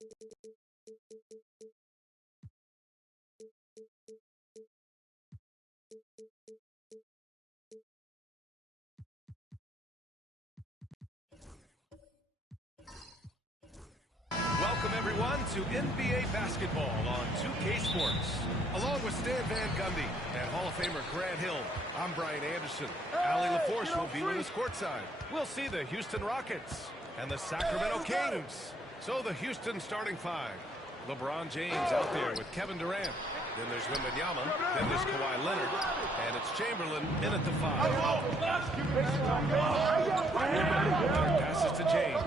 Welcome, everyone, to NBA basketball on 2K Sports. Along with Stan Van Gundy and Hall of Famer Grant Hill, I'm Brian Anderson. Allie LaForce will be with us courtside. We'll see the Houston Rockets and the Sacramento Kings. So the Houston starting five. LeBron James out there with Kevin Durant. Then there's Wembanyama. Then there's Kawhi Leonard. And it's Chamberlain in at the five. Passes to James.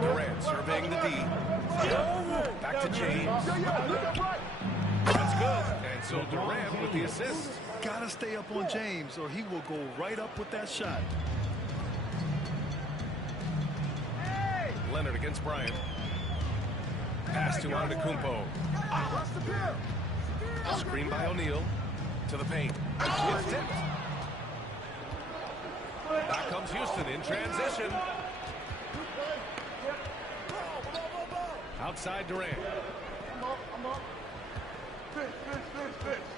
Durant surveying the D. Back to James. That's good. And so Durant with the assist. Gotta stay up on James or he will go right up with that shot. Leonard against Bryant. Pass to Antetokounmpo. Screen by O'Neal. To the paint. It's tipped. Back comes Houston in transition. Outside Durant.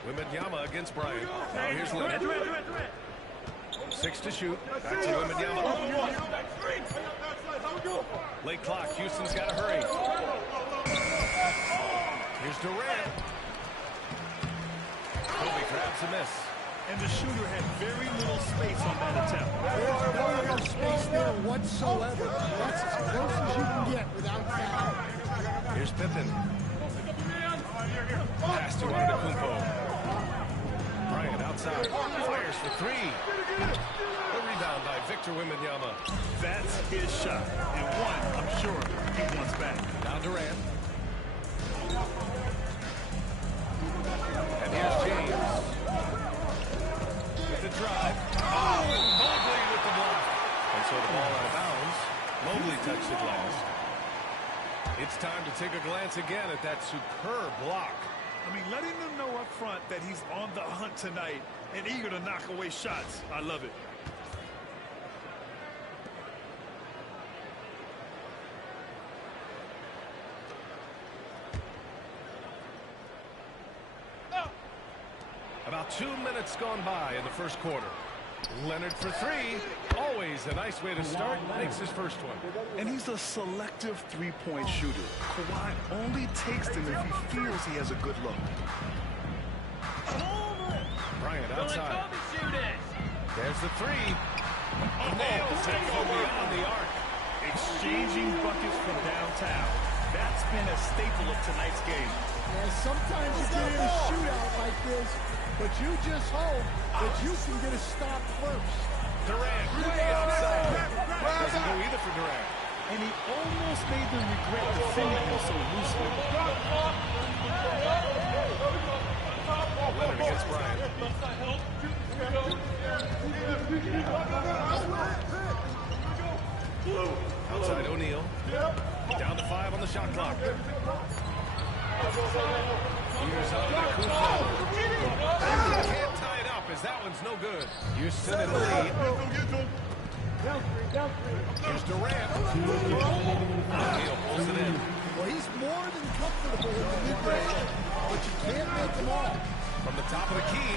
Wembanyama against Bryant. Now here's Leonard. 6 to shoot. Back to Wembanyama. Late clock. Houston's got to hurry. Here's Durant. Kobe grabs a miss. And the shooter had very little space on that attempt. There's no other space there whatsoever. That's as close as you can get without foul. Here's Pippen. Pass to Antetokounmpo. Bryant outside. Fires for three. The rebound by Victor Wembanyama. That's his shot. And one, I'm sure, he wants back. Now Durant. And here's James. With the drive. Oh, Mobley with the block. And so the ball out of bounds. Mobley touched it last. It's time to take a glance again at that superb block. I mean, letting them know up front that he's on the hunt tonight and eager to knock away shots. I love it. About 2 minutes gone by in the first quarter. Leonard for three. Always a nice way to start. Makes his first one. And he's a selective three-point shooter. Kawhi only takes them if he feels he has a good look. Bryant outside. There's the three. Nails it from beyond the arc. Exchanging buckets from downtown. That's been a staple of tonight's game. Yeah, sometimes you get in a shootout like this, but you just hope that you can get a stop first. Durant, way outside. Doesn't go either for Durant. And he almost made them regret defending him so loosely. Leonard against Bryant. Outside O'Neal. Down to 5 on the shot clock. Here's Antetokounmpo. Can't tie it up as that one's no good. Houston in the lead. Here's Durant. O'Neal pulls it in. Well, he's more than comfortable in the mid-range, but you can't make them all. From the top of the key.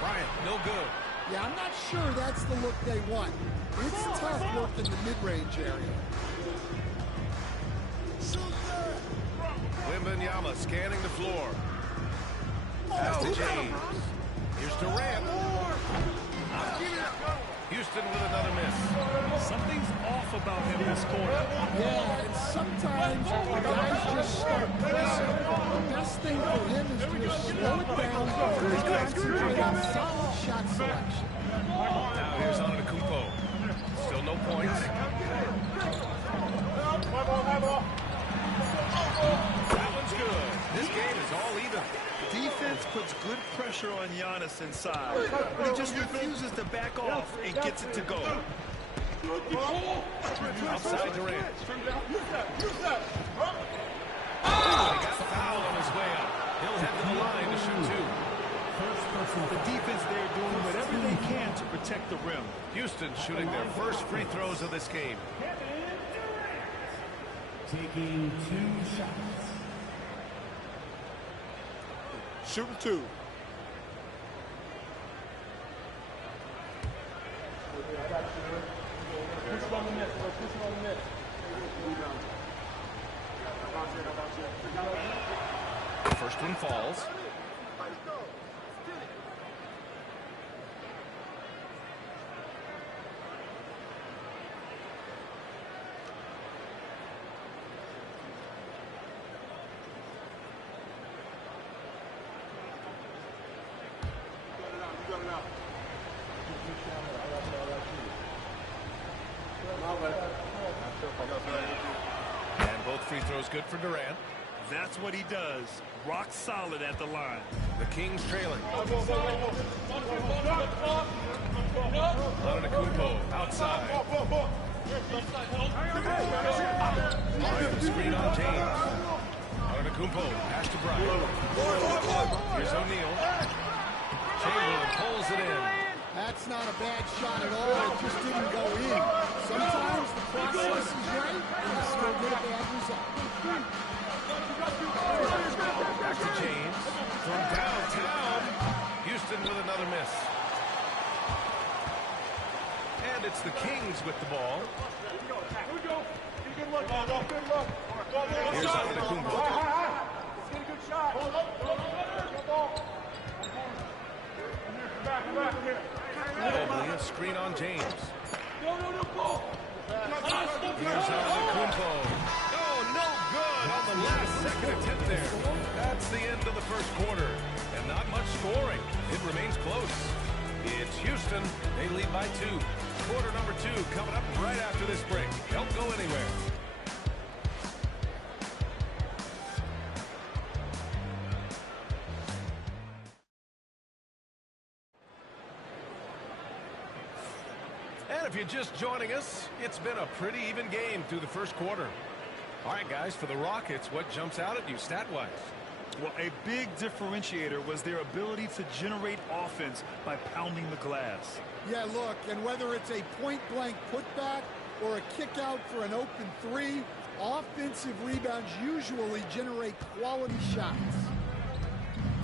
Bryant, no good. Yeah, I'm not sure that's the look they want. It's tough work in the mid-range area. Wembanyama scanning the floor. Pass to James. Here's Durant. Houston with another miss. Something's off about him this quarter. Yeah, and sometimes the guys just start pressing. The best thing for him is to just slow it down and concentrate on solid shot selection. Now here's Antetokounmpo. Still no points. That one's good. This game is all even. Defense puts good pressure on Giannis inside. He just refuses to back off and gets it to go. Outside Durant. He got fouled on his way up. He'll head to the line to shoot two. The defense there doing whatever they can to protect the rim. Houston shooting their first free throws of this game. Taking 2 shots. Shooting 2. First one falls. And both free throws good for Durant. That's what he does. Rock solid at the line. The Kings trailing. Antetokounmpo outside. Bryant screen on James. Antetokounmpo pass to Bryant. Here's O'Neal. Chamberlain pulls it in. That's not a bad shot at all. It just didn't go in. Sometimes the process is right, and you still get a bad result. Back to James. From downtown. Houston with another miss. And it's the Kings with the ball. Here's Antetokounmpo. Mobley, a screen on James. Here's Antetokounmpo. Oh, no good on the last second attempt there. That's the end of the first quarter. And not much scoring. It remains close. It's Houston. They lead by 2. Quarter number 2 coming up right after this break. Don't go anywhere. And if you're just joining us, it's been a pretty even game through the first quarter. All right, guys, for the Rockets, what jumps out at you stat-wise? Well, a big differentiator was their ability to generate offense by pounding the glass. Yeah, look, and whether it's a point-blank putback or a kick-out for an open 3, offensive rebounds usually generate quality shots.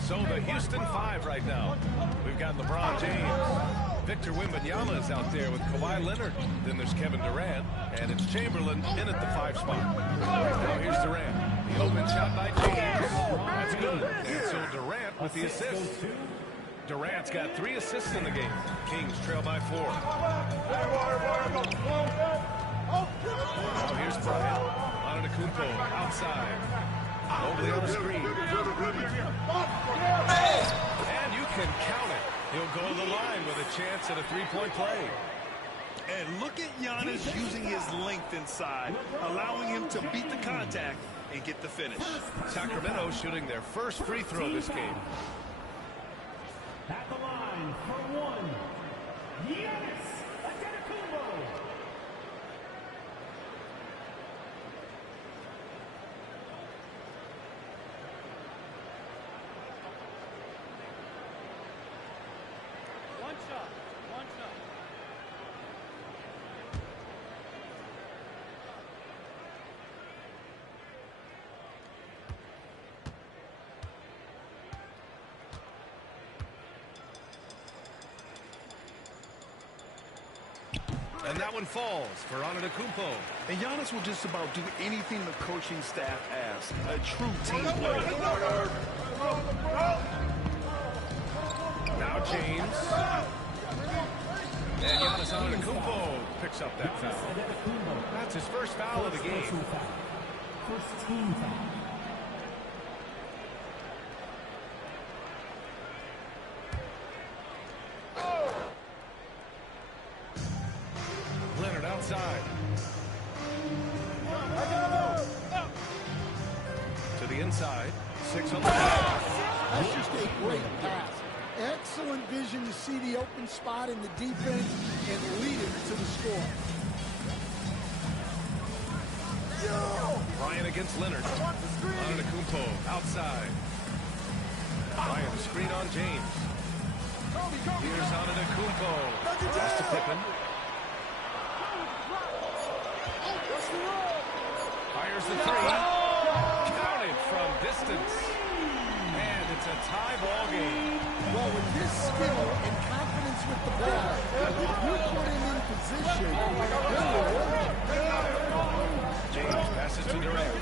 So the Houston 5 right now. We've got LeBron James. Victor Wembanyama is out there with Kawhi Leonard. Then there's Kevin Durant, and it's Chamberlain in at the 5 spot. Now here's Durant. The open shot by James. That's good. And so Durant with the assist. Durant's got 3 assists in the game. Kings trail by 4. Now here's Bryant. Antetokounmpo outside. Mobley on the screen. And you can count it. He'll go to the line with a chance at a 3-point play. And look at Giannis using his length inside, allowing him to beat the contact and get the finish. Sacramento shooting their first free throw this game. At the line for 1, Giannis Antetokounmpo. One shot. And that one falls for Antetokounmpo. And Giannis will just about do anything the coaching staff asks. A true team player. Now James. And Giannis Antetokounmpo picks up that foul. That's his first foul of the game. First team foul. Leonard outside. To the inside. 6 on the pass. That's just a great pass. Excellent vision to see the open spot in the defense and lead it to the score. Bryant against Leonard. Antetokounmpo outside. Bryant a screen on James. Here's Antetokounmpo. Pass to Pippen. Fires the three. Counted from distance. And it's a tie ball game. Well, with his skill and confidence with the ball, if you put him in position, James passes to Durant.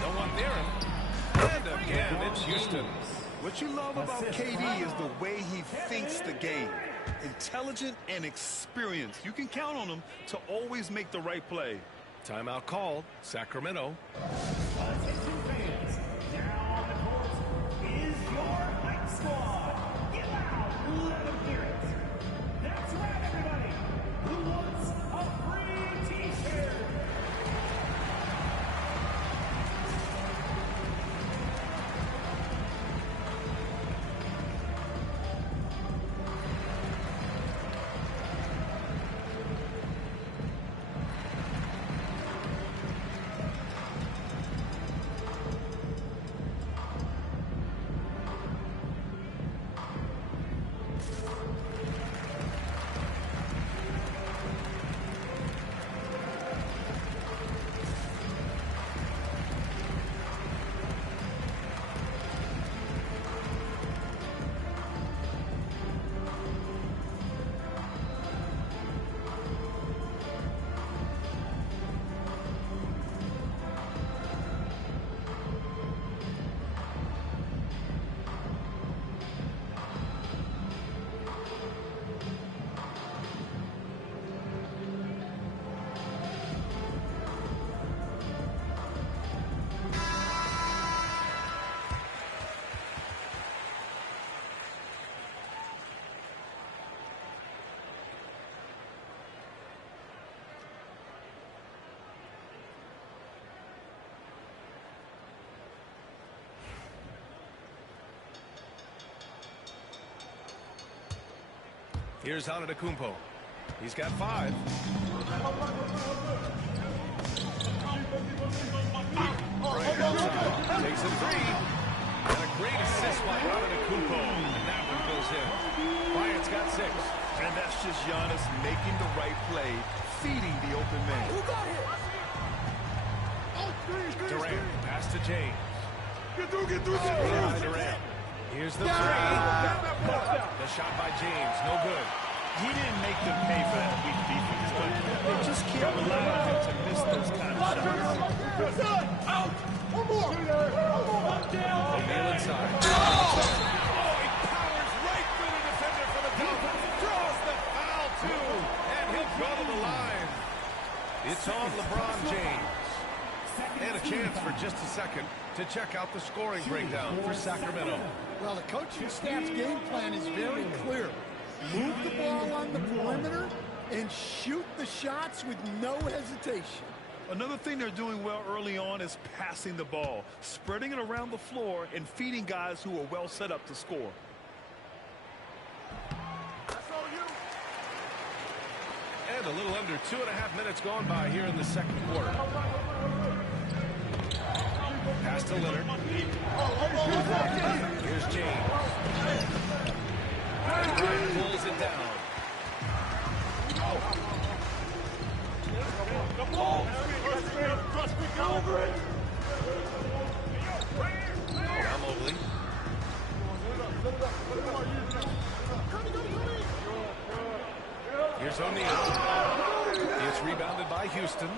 No one near him. And again, it's Houston. What you love about KD is the way he thinks the game. Intelligent and experienced. You can count on him to always make the right play. Timeout called. Sacramento. Attention fans, now on the court is your hype squad. Get loud, let them hear it. That's right, everybody. Who wants a free t-shirt? Here's Antetokounmpo. He's got 5. Bryant outside. Takes a 3. And a great assist by Antetokounmpo. And that one goes in. Bryant's got 6. And that's just Giannis making the right play, feeding the open man. Durant, pass to James. Durant. Here's the 3. The shot by James, no good. He didn't make them pay for that weak defense, but they just can't rely on him to miss those kind of shots. O'Neal inside. Oh, he powers right through the defender for the dunk. Draws the foul, too. And he'll go to the line. It's on LeBron James. And a chance for just a second to check out the scoring breakdown for Sacramento. well, the coaching staff's game plan is very clear. Move the ball on the perimeter and shoot the shots with no hesitation. Another thing they're doing well early on is passing the ball, spreading it around the floor and feeding guys who are well set up to score. And a little under 2.5 minutes gone by here in the second quarter. Pass to Leonard. Here's James. And Bryant pulls it down. Now Mobley. Here's O'Neal. It's rebounded by Houston.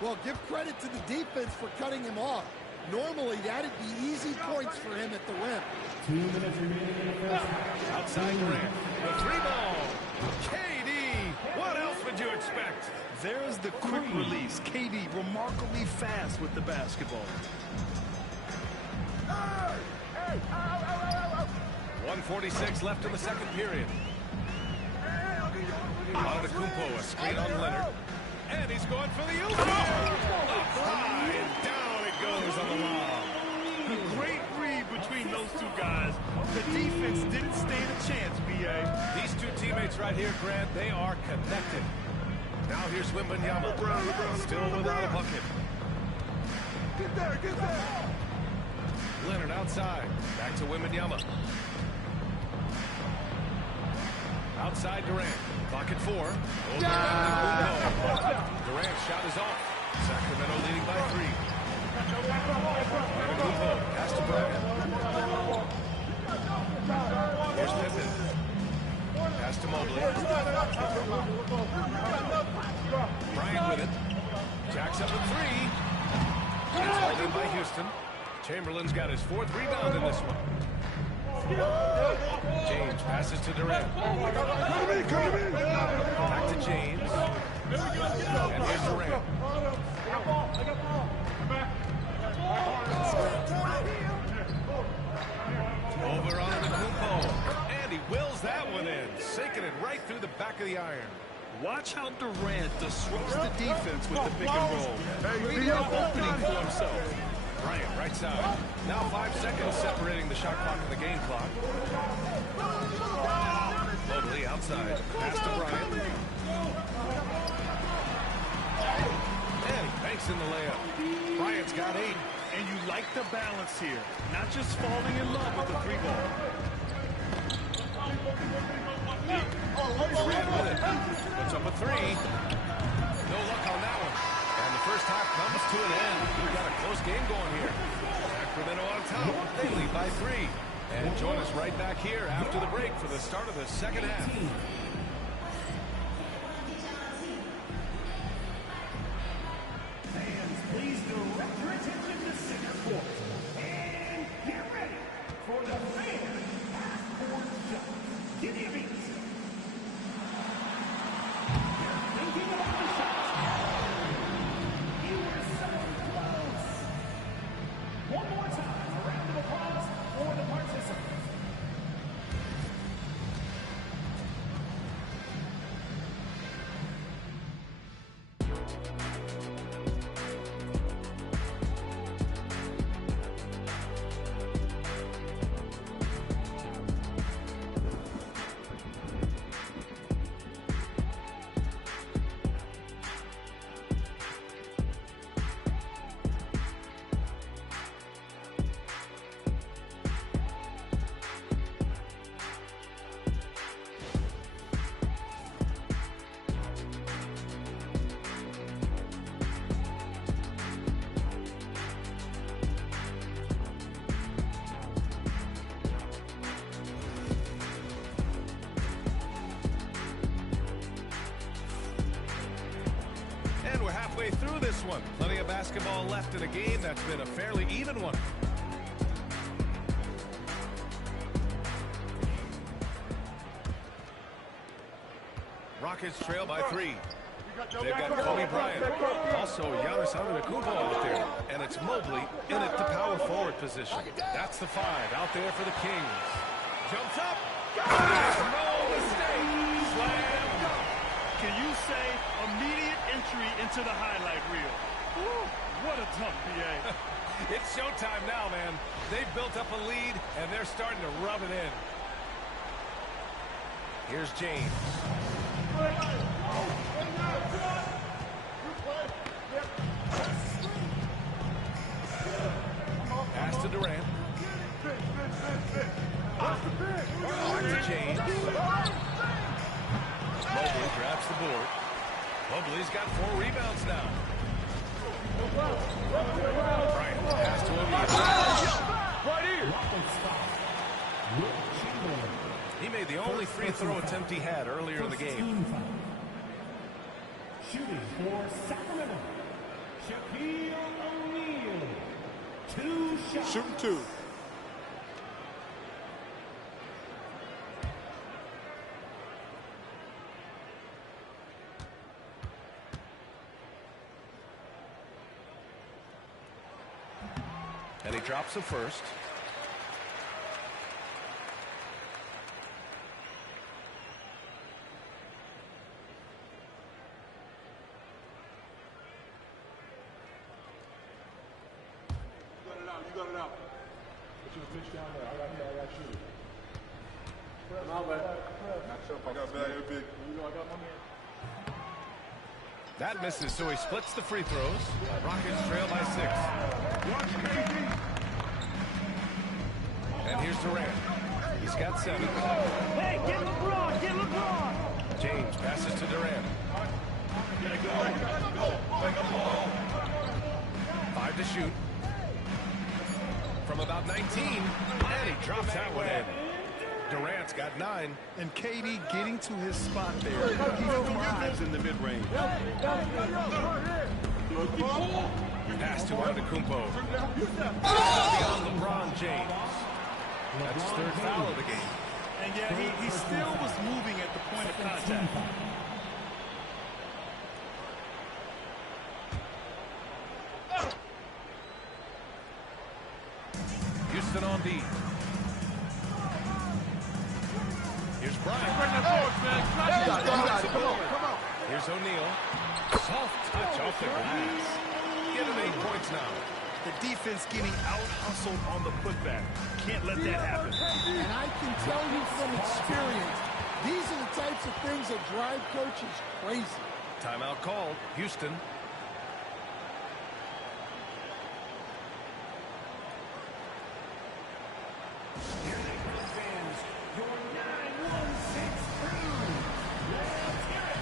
Well, give credit to the defense for cutting him off. Normally, that'd be easy points for him at the rim. 2 minutes remaining in the first half. Outside Durant. The 3-ball. KD. What else would you expect? There's the quick release. KD remarkably fast with the basketball. 1:46 left in the second period. Antetokounmpo, a screen on Leonard. And he's going for the oop. And down it goes on the lob. A great read between those two guys. The defense didn't stand a chance, B.A. These two teammates right here, Grant, they are connected. Now here's Wembanyama. Still without a bucket. Get there, get there. Leonard outside. Back to Wembanyama. Outside Durant. Clock at 4. Durant's shot is off. Sacramento leading by 3. Pass to Bryant. Here's Pippen. Pass to Mobley. Bryant with it. Jacks up a 3. It's hauled in by Houston. Chamberlain's got his 4th rebound in this one. James passes to Durant. Back to James. And here's Durant. Over on the Kumpo. And he wills that one in. Sinking it right through the back of the iron. Watch how Durant disrupts the defense with the pick and roll. Creating an opening for himself. Bryant, right side. Now 5 seconds separating the shot clock and the game clock. Mobley outside. Pass to Bryant. And he banks in the layup. Bryant's got 8. And you like the balance here. Not just falling in love with the 3-ball. Durant with it. Puts up a 3. No luck on that one. And the first half comes to an end. We've got a close game going here. Sacramento on top. They lead by 3. And join us right back here after the break for the start of the second half. Fans, please direct your attention to center court. And get ready for the fan half-court shot. Give me a beat. You're thinking about the shot. You were so close. One more time, a round of applause for the participants. Through this one. Plenty of basketball left in a game that's been a fairly even one. Rockets trail by 3. They've got Kobe Bryant. Also Giannis Antetokounmpo out there. And it's Mobley in at the power forward position. That's the 5 out there for the Kings. Jumps up. No mistake. Slam. Can you say immediate entry into the highlight reel? Woo, what a dunk, B.A. It's showtime now, man. They've built up a lead, and they're starting to rub it in. Here's James. Pass to Durant. Back to James. Mobley grabs the board. Mobley's got 4 rebounds now. Bryant pass to him. Right here. He made the only free throw attempt he had earlier in the game. Shooting for Sacramento, Shaquille O'Neal. 2 shots. Shooting 2. And he drops the first. You got it out. Put your pitch down there. I got shooters. I got bad, you're big. You know I got my man. That misses, so he splits the free throws. Rockets trail by 6. Watch KD. got 7. Hey, get LeBron! Get LeBron! James passes to Durant. 5 to shoot. From about 19, and he drops that one in. Durant's got 9. And KD getting to his spot there. He thrives in the mid-range. Pass to Antetokounmpo. Beyond LeBron James. That's his 3rd foul of the game. And yeah, he still was moving at the point of contact. Houston on D. Here's Bryant. Here's O'Neal. Soft touch off the glass. Get him 8 points now. The defense getting out-hustled on the putback. Can't let that happen. And I can tell you from experience, these are the types of things that drive coaches crazy. Timeout called. Houston. Here they come, fans. Your 9-1-6 crew. Let's hear it.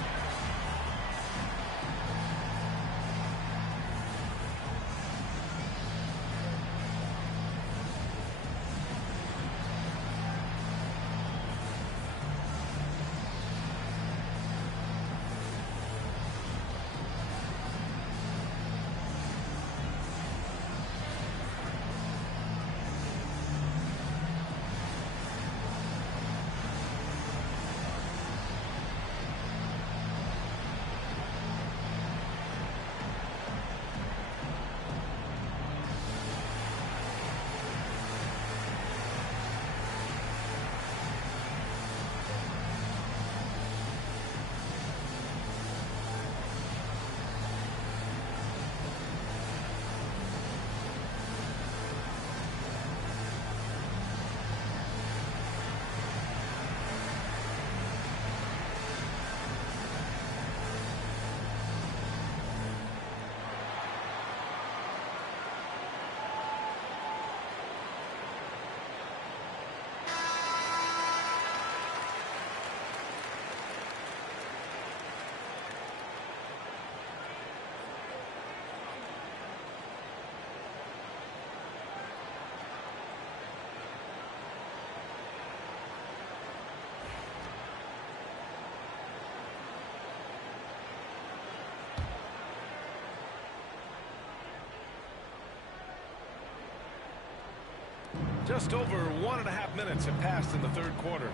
Just over 1.5 minutes have passed in the 3rd quarter.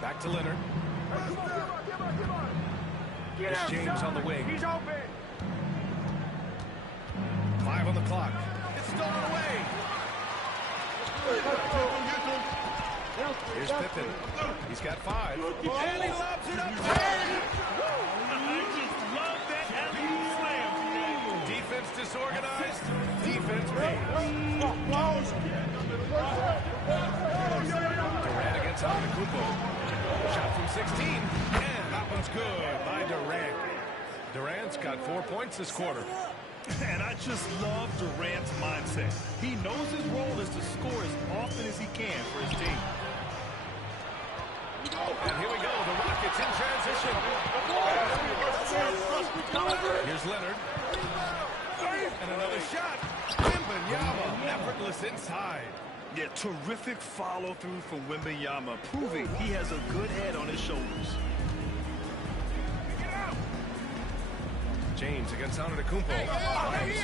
Back to Leonard. Here's James on the wing. He's open. 5 on the clock. It's stolen away. Here's Pippen. He's got 5. And he lobs it up. 10. I just love that alley-oop slam. Defense disorganized. Defense made. Durant against Antetokounmpo. Shot from 16. And that one's good by Durant. Durant's got 4 points this quarter. And I just love Durant's mindset. He knows his role is to score as often as he can for his team. And here we go. The Rockets in transition. Here's Leonard. And another shot. Wembanyama, effortless inside. Yeah, terrific follow-through from Wembanyama, proving he has a good head on his shoulders. James against Antetokounmpo.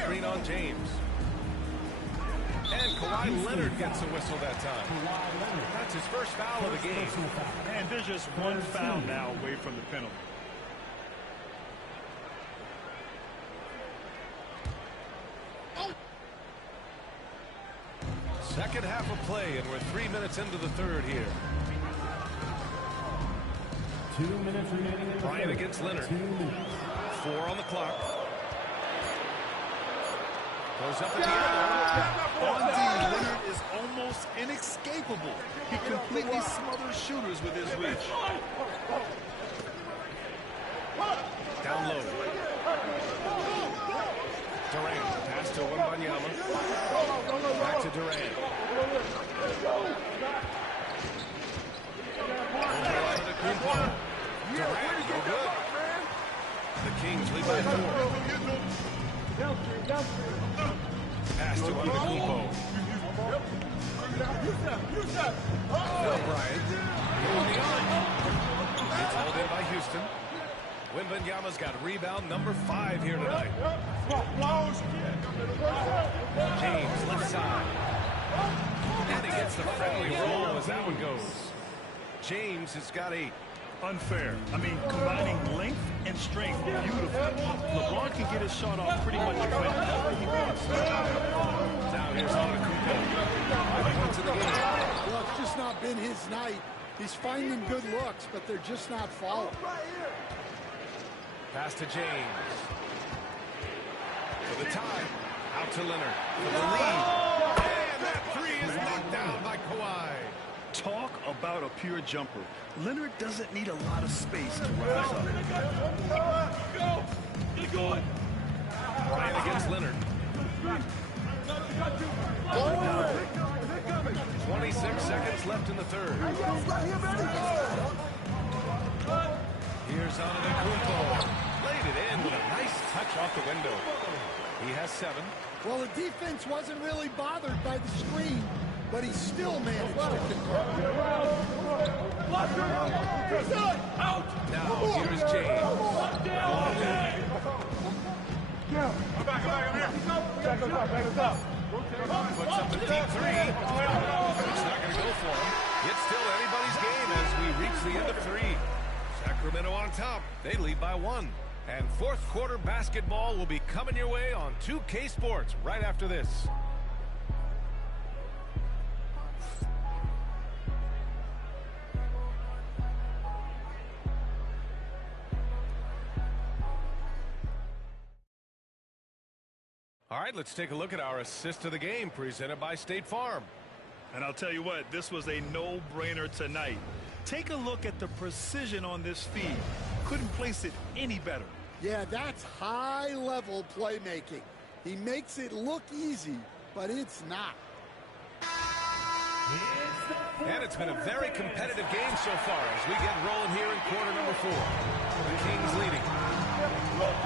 Screen on James. And Kawhi Leonard gets a whistle that time. That's his first foul of the game. And there's just one foul now away from the penalty. Second half of play, and we're 3 minutes into the 3rd here. 2 minutes remaining. Bryant against Leonard. 4 on the clock. Goes up in the air. On D, Leonard is almost inescapable. He completely smothers shooters with his reach. Down low. Durant. Pass to Wembanyama. Back to Durant. Durant, no good. The Kings lead by 4. Pass to Antetokounmpo. Now Bryant. On the arc. It's hauled in by Houston. Wembanyama's got rebound number 5 here tonight. James, left side. And he gets the friendly roll as that one goes. James has got 8. Unfair. I mean, combining length and strength beautifully. LeBron can get his shot off pretty much whenever he wants. Now here's Antetokounmpo. 5 points in the game. Well, it's just not been his night. He's finding good looks, but they're just not falling. Pass to James. For the tie. Out to Leonard. For the lead. And that 3 is knocked down by Kawhi. Talk about a pure jumper. Leonard doesn't need a lot of space to rise up. Bryant against Leonard. 26 seconds left in the third. Here's Antetokounmpo. Laid it in with a nice touch off the window. He has 7. Well, the defense wasn't really bothered by the screen, but he still managed to convert. Now, here's James. Puts up a deep 3. It's not going to go for him. It's still anybody's game as we reach the end of 3. Sacramento on top. They lead by 1. And fourth quarter basketball will be coming your way on 2K Sports right after this. All right, let's take a look at our assist of the game presented by State Farm. And I'll tell you what, this was a no-brainer tonight. Take a look at the precision on this feed. Couldn't place it any better. Yeah, that's high-level playmaking. He makes it look easy, but it's not. And it's been a very competitive game so far as we get rolling here in quarter number 4. The Kings leading. Fourth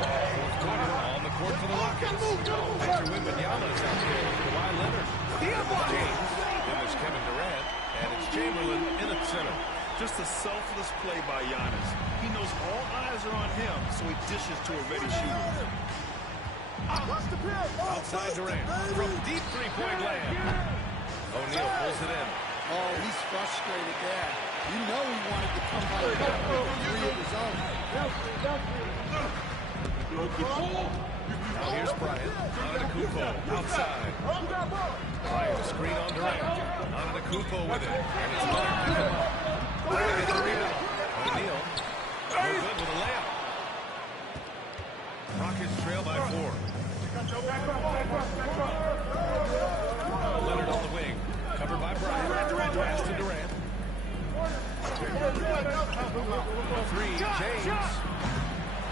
quarter on the court for the Rockets. Victor Wembanyama is out there with Kawhi Leonard. James. Then there's Kevin Durant. And it's Chamberlain in the center. Just a selfless play by Giannis. He knows all eyes are on him, so he dishes to a ready shooter. Outside Durant. From deep three-point land. O'Neal pulls it in. Oh, he's frustrated there. You know he wanted to come by with 3 of his own. Now here's Bryant. Antetokounmpo outside. Bryant screen on Durant. Antetokounmpo with it. And it's Leonard pick him up. Bryant gets the rebound. O'Neal. No good with a layup. Rockets trail by 4. Leonard on the wing. Covered by Bryant. Pass to Durant. 3, James.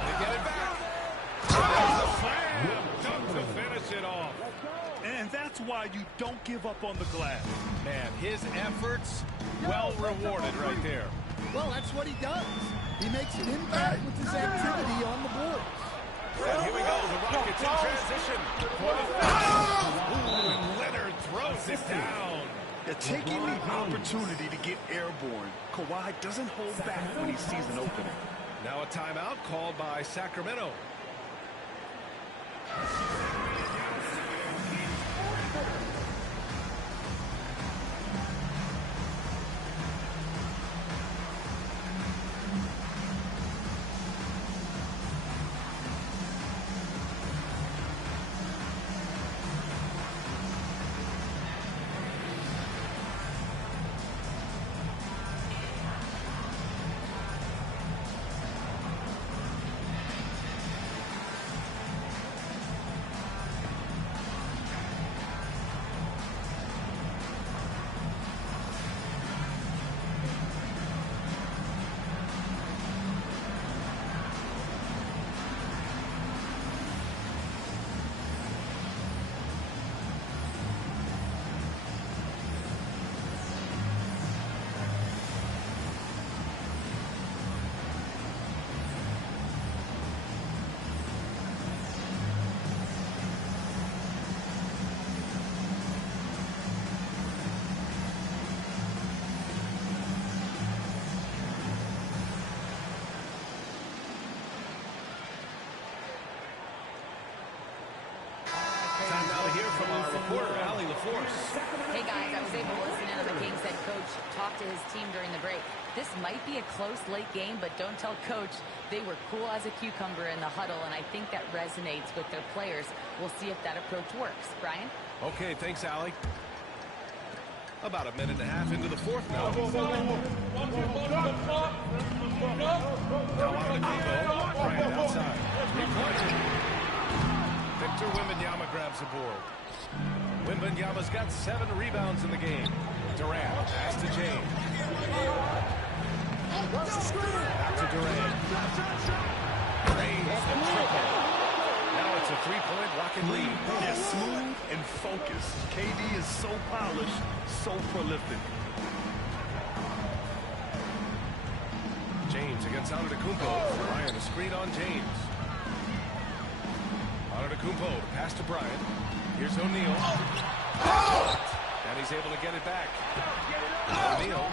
They get it back. There's a slam dunk to finish it off. And that's why you don't give up on the glass. Man, his efforts well rewarded right there. Well, that's what he does. He makes an impact with his activity on the board. And here we go, the Rockets in transition. For the Ooh, and Leonard throws it down. They're taking the opportunity to get airborne. Kawhi doesn't hold back when he sees an opening. Now a timeout called by Sacramento. from our reporter, Allie LaForce. Hey guys, I was able to listen in on the Kings head coach talk to his team during the break. This might be a close late game, but don't tell coach. They were cool as a cucumber in the huddle, and I think that resonates with their players. We'll see if that approach works. Brian? Okay, thanks, Allie. About a minute and a half into the fourth now. Now on the Kubo. Bryant outside. Three-pointer. Victor Wembanyama grabs the board. Wembanyama's got 7 rebounds in the game. Durant pass to James. Back to Durant. Drains the triple. Now it's a 3-point Rocket lead. Yeah, smooth and focused. KD is so polished, so prolific. James against Antetokounmpo. Bryant a screen on James. Antetokounmpo to pass to Bryant. Here's O'Neal. And he's able to get it back. O'Neal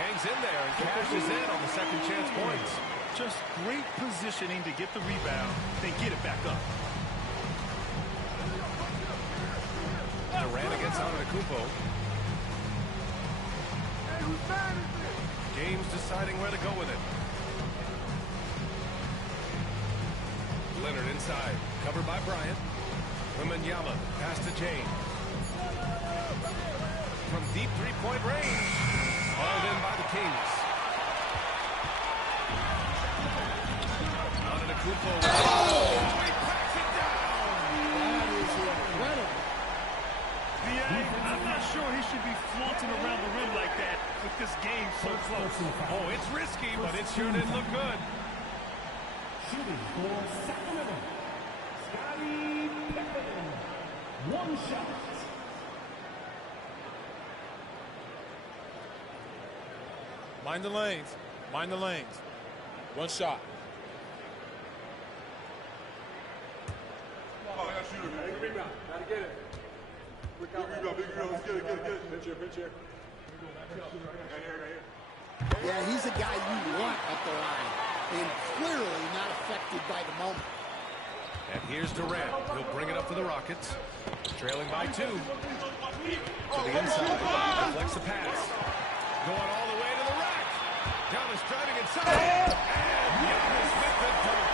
hangs in there and cashes in on the second chance points. Just great positioning to get the rebound, then get it back up. Durant against Antetokounmpo. James deciding where to go with it. Leonard inside, covered by Bryant. Wembanyama pass to James. From deep three-point range. Hauled in by the Kings. Antetokounmpo. Oh! He packs it down! That is incredible. I'm not sure he should be flaunting around the rim like that with this game so close. Oh, it's risky, but it sure didn't look good. Shooting for Sacramento, Scottie Pippen. One shot. Mind the lanes. Mind the lanes. One shot. Oh, I got shooter, man. Big rebound. Gotta get it. Big rebound, big rebound. Let's get it, get it, get it. Pinch here, pinch here. Right here, right here. Yeah, he's a guy you want at the line, and clearly not affected by the moment. And here's Durant. He'll bring it up for the Rockets. Trailing by 2. To the inside. Deflects the pass. Going all the way to the rack. Giannis driving inside. And Giannis with the dunk.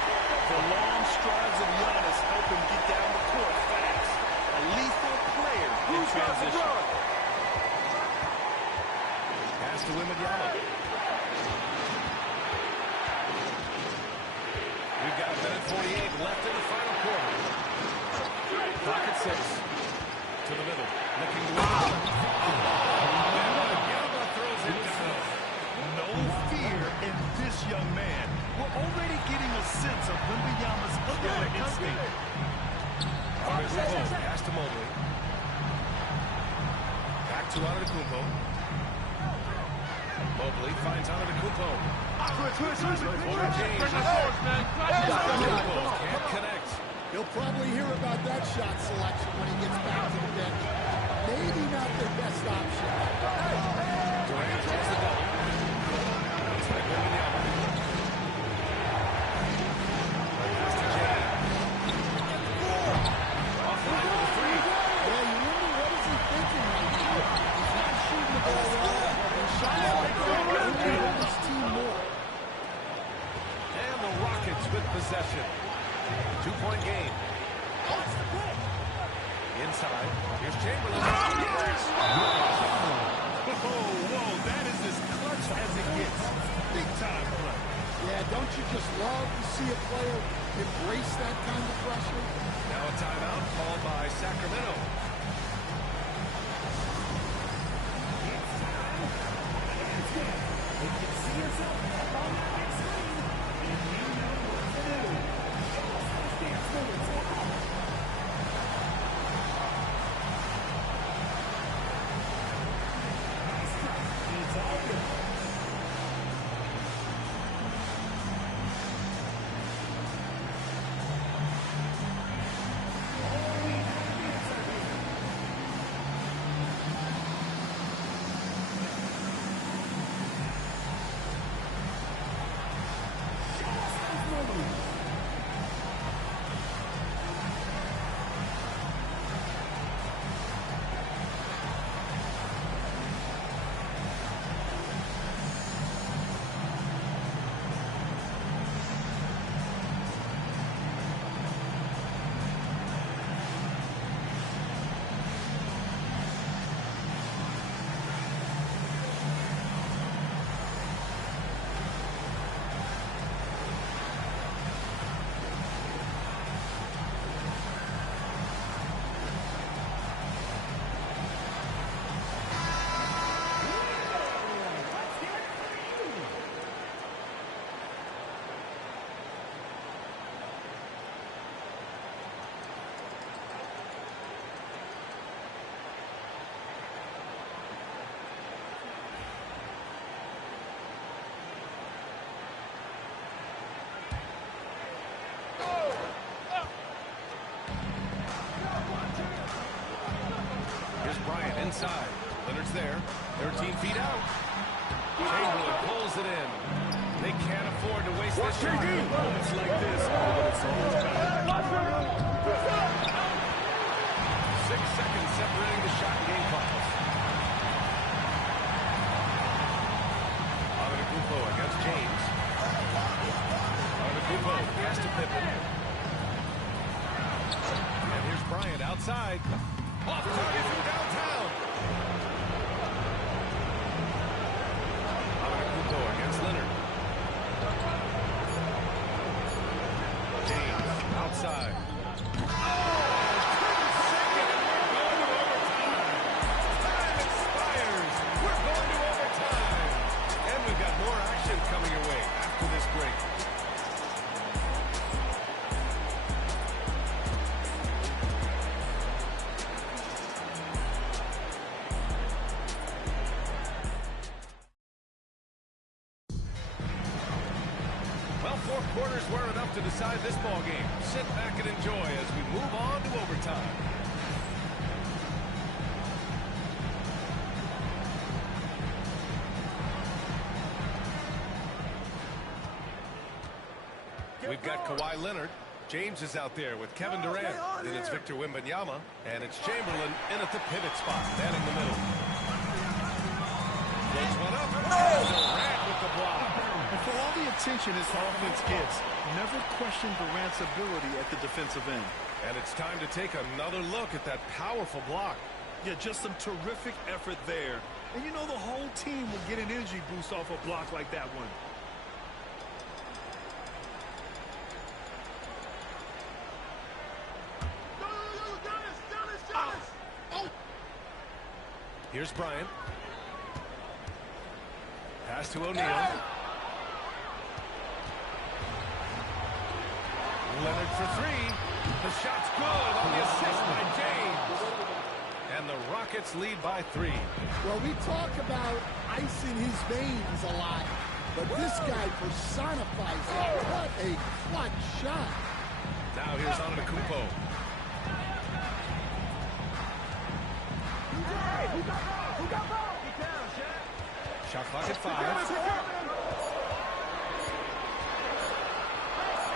The long strides of Giannis help him get down the court fast. A lethal player in transition. Pass to Wembanyama. We've got a minute 48 left in the final quarter. Clock at 6. To the middle. Looking to Wembanyama throws it down. No fear in this young man. We're already getting a sense of Wembanyama's killer instinct. Antetokounmpo pass to Mobley. Back to Antetokounmpo. Mobley finds Antetokounmpo. Over James. Antetokounmpo can't connect. He'll probably hear about that shot selection when he gets back to the bench. Maybe not their best option. Durant draws the double. Inside Wembanyama. Pass to James. Offline with the 3. Yeah, you wonder what is he thinking right now. He's not shooting the ball well. And shots like that only hurt his team more. And the Rockets with possession. 2-point game. Inside. Here's Chamberlain. Whoa, that is as clutch as it gets. Big time play. Yeah, don't you just love to see a player embrace that kind of pressure? Now a timeout called by Sacramento. inside. Leonard's there. 13 feet out. Chamberlain pulls it in. They can't afford to waste this shot. Moments like this are what it's all about. 6 seconds separating the shot and game clocks. Antetokounmpo against James. Antetokounmpo pass to Pippen. And here's Bryant outside. Off target from downtown. Antetokounmpo against Leonard. James outside. Coming your way after this break. Well, 4 quarters were enough to decide this ball game. Sit back and enjoy as we move on to overtime. We've got Kawhi Leonard. James is out there with Kevin Durant. Then it's Victor Wembanyama. And it's Chamberlain in at the pivot spot, manning the middle. Throws one up. Durant with the block. And for all the attention his offense gets, never question Durant's ability at the defensive end. And it's time to take another look at that powerful block. Yeah, just some terrific effort there. And you know the whole team will get an energy boost off a block like that one. Here's Bryant. Pass to O'Neal. Leonard for 3. The shot's good on the assist by James. And the Rockets lead by 3. Well, we talk about ice in his veins a lot, but this guy personifies it. What a clutch shot. Now here's Antetokounmpo. Shot clock at 5.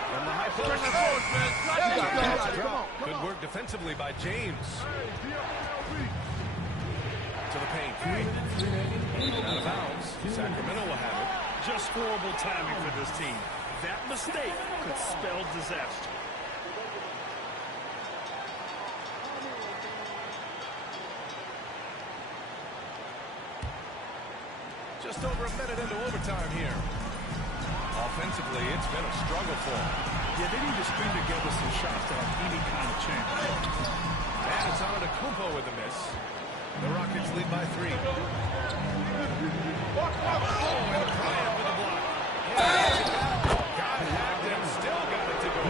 From the high post. Good work defensively by James. To the paint. Out of bounds. Sacramento will have it. Just horrible timing for this team. That mistake could spell disaster. Just over a minute into overtime here. Offensively, it's been a struggle for them. Yeah, they need to string together some shots to have any kind of chance. And it's Antetokounmpo with the miss. The Rockets lead by 3. Oh, and Bryant with a block. Got hacked and still got it to go.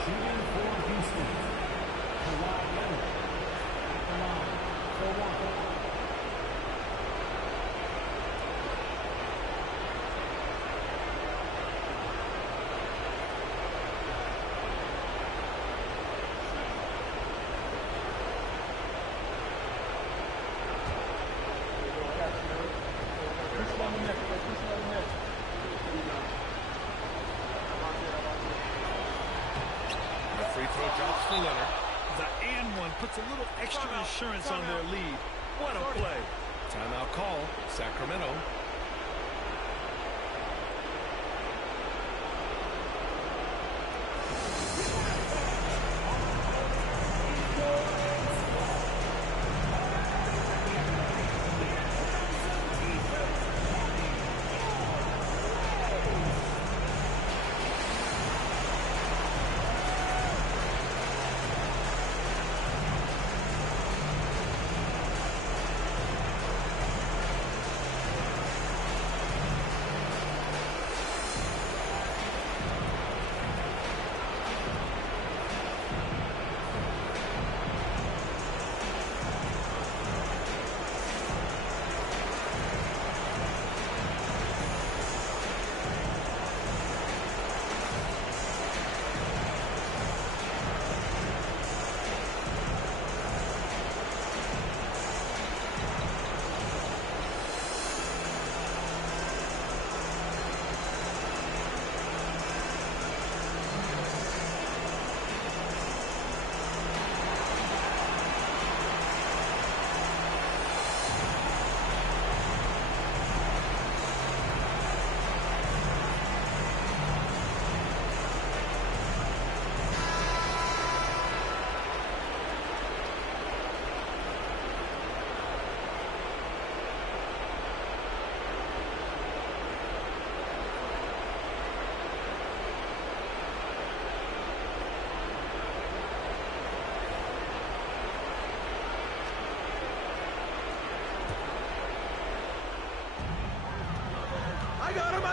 Shooting for Houston, Kawhi Leonard at the line for 1. Free throw drops for Leonard. The and one puts a little extra insurance on their lead. What a play. Timeout call. Sacramento.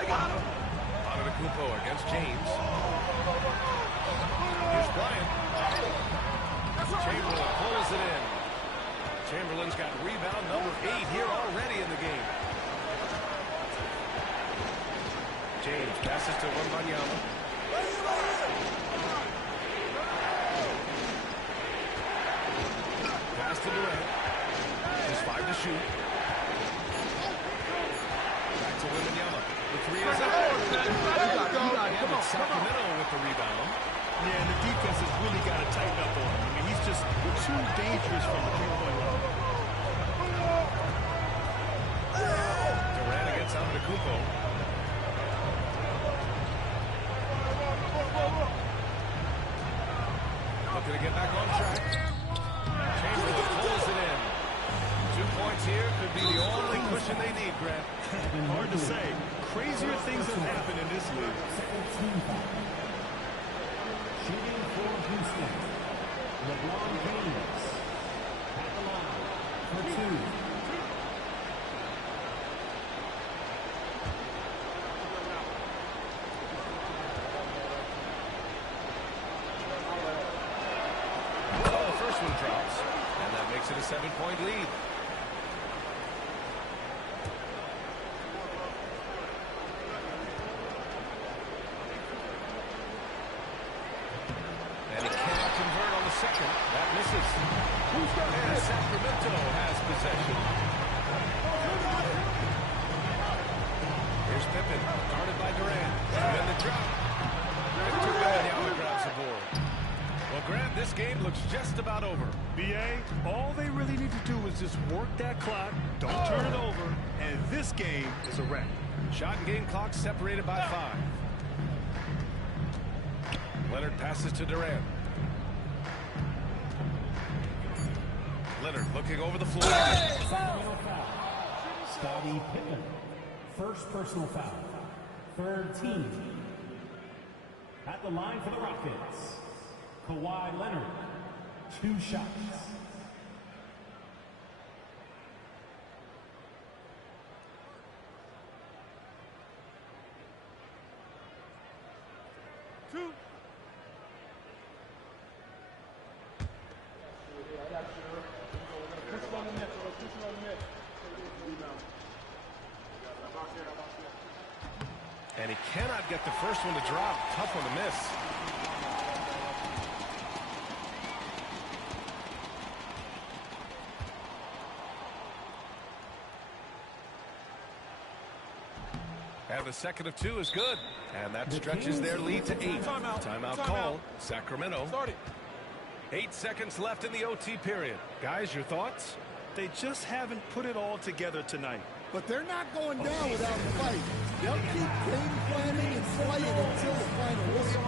Antetokounmpo against James. Here's Bryant. Chamberlain pulls it in. Chamberlain's got rebound number 8 here already in the game. James passes to Wembanyama. Pass to Durant. Just 5 to shoot. Back to Wembanyama. The 3 is up. And it's Sacramento with the rebound. Yeah, and the defense has really got to tighten up on him. I mean, he's just too dangerous from the three-point line. Durant against Antetokounmpo. Looking to get back on track. Chamberlain pulls it in. 2 points here could be the only cushion they need, Grant. Hard to say. Crazier things have happened in this league. Shooting for Houston, LeBron James at the line for 2. Oh, the first one drops, and that makes it a 7-point lead. Second, that misses. And Sacramento has possession. Here's Pippen, guarded by Durant. And then the drop. Victor Wembanyama grabs the board. Well, Grant, this game looks just about over. B.A., all they really need to do is just work that clock, don't turn it over, and this game is a wrap. Shot and game clock separated by 5. Leonard passes to Durant. Leonard looking over the floor. Sacramento foul. Scottie Pippen. First personal foul. Third team. At the line for the Rockets, Kawhi Leonard. 2 shots. And he cannot get the first one to drop. Tough one to miss. And the second of 2 is good. And that stretches their lead to 8. Timeout call. Sacramento. 8 seconds left in the OT period. Guys, your thoughts? They just haven't put it all together tonight. But they're not going down without a fight. They'll keep game planning and playing until the final whistle.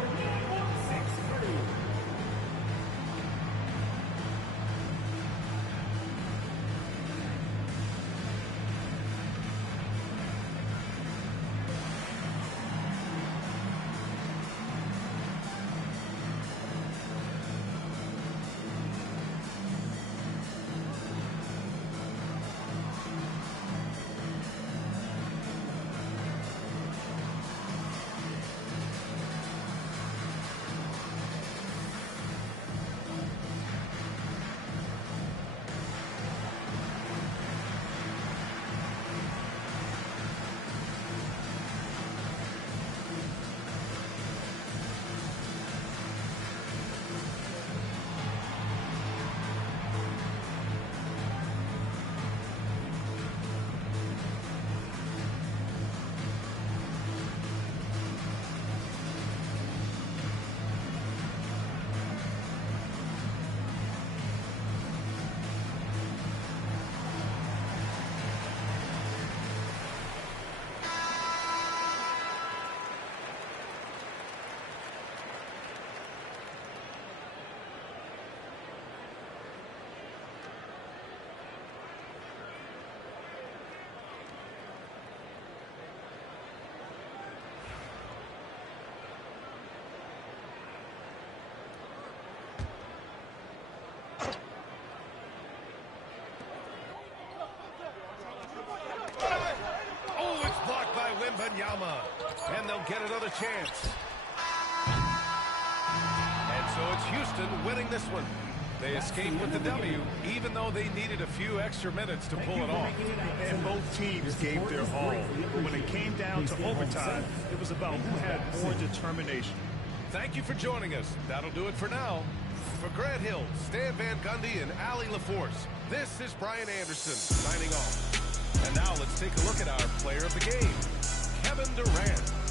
Wembanyama. And they'll get another chance. And so it's Houston winning this one. They escaped with the W, even though they needed a few extra minutes to pull it off. And both teams gave their all. When it came down to overtime, it was about who had more determination. Thank you for joining us. That'll do it for now. For Grant Hill, Stan Van Gundy, and Allie LaForce, this is Brian Anderson signing off. And now let's take a look at our player of the game, Kevin Durant.